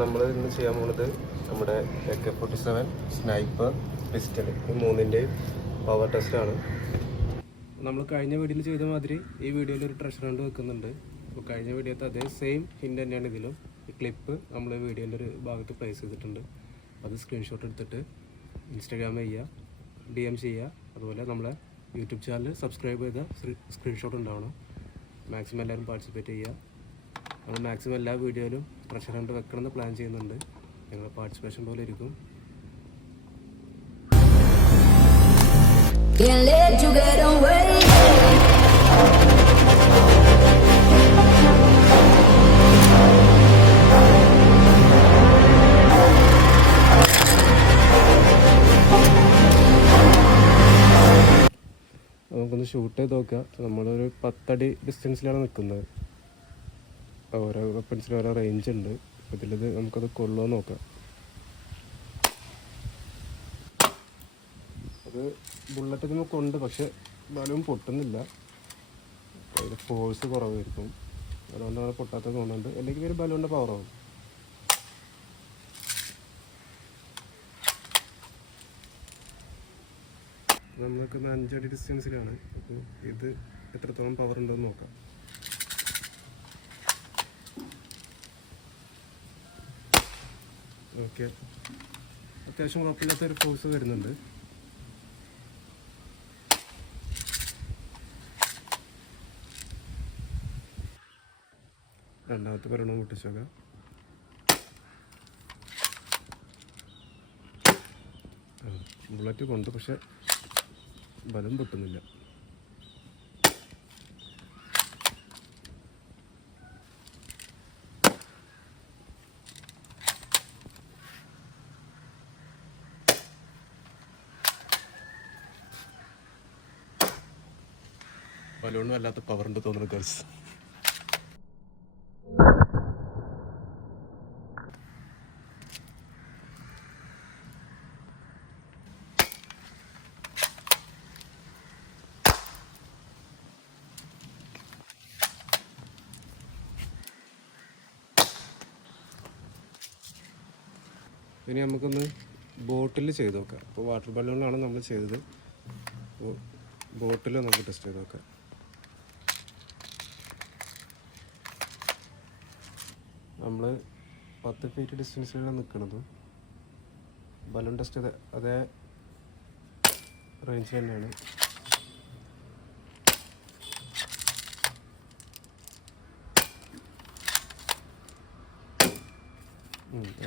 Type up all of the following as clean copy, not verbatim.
നമ്മൾ ഇന്ന് ചെയ്യാൻ പോകുന്നത് നമ്മുടെ AK-47 സ്നൈപ്പർ പിസ്റ്റൽ ഈ മൂന്നിൻ്റെയും പവർ ടെസ്റ്റാണ്. നമ്മൾ കഴിഞ്ഞ വീഡിയോയിൽ ചെയ്ത മാതിരി ഈ വീഡിയോയിൽ ഒരു ട്രഷർ ഹണ്ട് വെക്കുന്നുണ്ട്. അപ്പോൾ കഴിഞ്ഞ വീഡിയോത്തെ അതേ സെയിം ഹിൻ്റ് തന്നെയാണ് ഇതിലും. ഈ ക്ലിപ്പ് നമ്മൾ വീഡിയോൻ്റെ ഒരു ഭാഗത്ത് പ്ലേസ് ചെയ്തിട്ടുണ്ട്. അത് സ്ക്രീൻഷോട്ട് എടുത്തിട്ട് ഇൻസ്റ്റാഗ്രാമിൽ ചെയ്യുക, DM ചെയ്യുക. അതുപോലെ നമ്മളെ യൂട്യൂബ് ചാനൽ സബ്സ്ക്രൈബ് ചെയ്ത സ്ക്രീൻഷോട്ട് ഉണ്ടാവണം. മാക്സിമം എല്ലാവരും പാർട്ടിസിപ്പേറ്റ് ചെയ്യുക. നമ്മൾ മാക്സിമം എല്ലാ വീഡിയോയിലും ട്രഷർ ഹണ്ട് വെക്കണമെന്ന് പ്ലാൻ ചെയ്യുന്നുണ്ട്. ഞങ്ങളുടെ പാർട്ടിസിപ്പേഷൻ പോലെ ഇരിക്കും. നമുക്കൊന്ന് ഷൂട്ട് ചെയ്ത് നോക്കാം. നമ്മളൊരു 10 അടി ഡിസ്റ്റൻസിലാണ് നിൽക്കുന്നത്. ഓരോ വെപ്പൺസിന് ഓരോ റേഞ്ച് ഉണ്ട്. ഇതിലിത് നമുക്കത് കൊള്ളുമോ നോക്കാം. അത് ബുള്ളറ്റ് നമുക്കുണ്ട്, പക്ഷെ ബലൂൺ പൊട്ടുന്നില്ല. അതിൽ ഫോഴ്സ് കുറവായിരിക്കും, അതുകൊണ്ടാണ് പൊട്ടാത്തത് തോന്നുന്നുണ്ട്. അല്ലെങ്കിൽ ഒരു ബലൂണിൻ്റെ പവറാവും. നമ്മൾക്ക് 5 അടി ഡിസ്റ്റൻസിലാണ്. അപ്പോൾ ഇത് എത്രത്തോളം പവർ ഉണ്ടെന്ന് നോക്കാം. ഓക്കെ, അത്യാവശ്യം കുഴപ്പമില്ലാത്തൊരു ഫോഴ്സ് വരുന്നുണ്ട്. രണ്ടാമത്തെ ഭരണം പൊട്ടിച്ചോക്കാം. ബുള്ളറ്റ് കൊണ്ട്, പക്ഷെ ബലം പൊട്ടുന്നില്ല. ബലൂണിന് വല്ലാത്ത പവർ ഉണ്ട് തോന്നുന്നു ഗേൾസ്. ഇനി നമുക്കൊന്ന് ബോട്ടിൽ ചെയ്ത് നോക്കാം. അപ്പോൾ വാട്ടർ ബലൂണിലാണ് നമ്മൾ ചെയ്തത്. അപ്പോൾ ബോട്ടിൽ നമുക്ക് ടെസ്റ്റ് ചെയ്ത് നോക്കാം. നമ്മൾ 10 ഫീറ്റ് ഡിസ്റ്റൻസിലാണ് നിൽക്കുന്നത്. ബലൂൺ ടെസ്റ്റ് ചെയ്ത് അതേ റേഞ്ച് തന്നെയാണ്.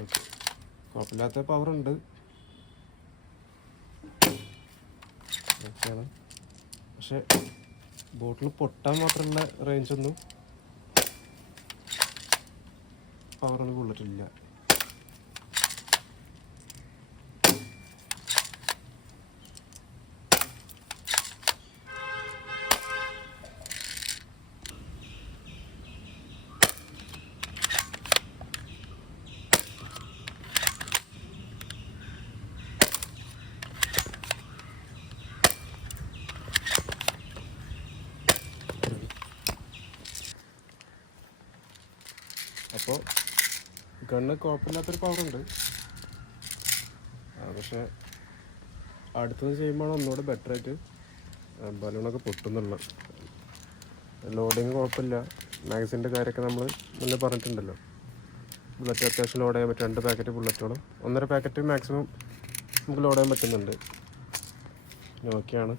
ഓക്കെ, കുഴപ്പമില്ലാത്ത പവറുണ്ട്. ഓക്കെയാണ്, പക്ഷെ ബോട്ടിൽ പൊട്ടാൻ മാത്രമുള്ള റേഞ്ചൊന്നും പവറൊന്നും ബുള്ളറ്റില്ല. അപ്പോൾ ഗണ്ണ് കുഴപ്പമില്ലാത്തൊരു പവറുണ്ട്. പക്ഷേ അടുത്തത് ചെയ്യുമ്പോഴാണ് ഒന്നുകൂടെ ബെറ്ററായിട്ട് ബലൂണൊക്കെ പൊട്ടുന്നുള്ള. ലോഡിങ് കുഴപ്പമില്ല. മാഗസിൻ്റെ കാര്യമൊക്കെ നമ്മൾ മുന്നേ പറഞ്ഞിട്ടുണ്ടല്ലോ. ബുള്ളറ്റ് അത്യാവശ്യം ലോഡ് ചെയ്യാൻ പറ്റും. 2 പാക്കറ്റ് ബുള്ളറ്റോളം, 1.5 പാക്കറ്റ് മാക്സിമം നമുക്ക് ലോഡ് ചെയ്യാൻ പറ്റുന്നുണ്ട്. ഓക്കെയാണ്.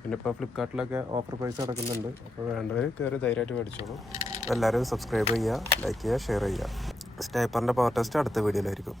പിന്നെ ഇപ്പോൾ ഫ്ലിപ്കാർട്ടിലൊക്കെ ഓഫർ പ്രൈസ് നടക്കുന്നുണ്ട്. അപ്പോൾ വേണ്ടവർ കയറി ധൈര്യമായിട്ട് മേടിച്ചോളൂ. എല്ലാവരും സബ്സ്ക്രൈബ് ചെയ്യുക, ലൈക്ക് ചെയ്യുക, ഷെയർ ചെയ്യുക. സ്നൈപ്പറിൻ്റെ പവർ ടെസ്റ്റ് അടുത്ത വീഡിയോയിലായിരിക്കും.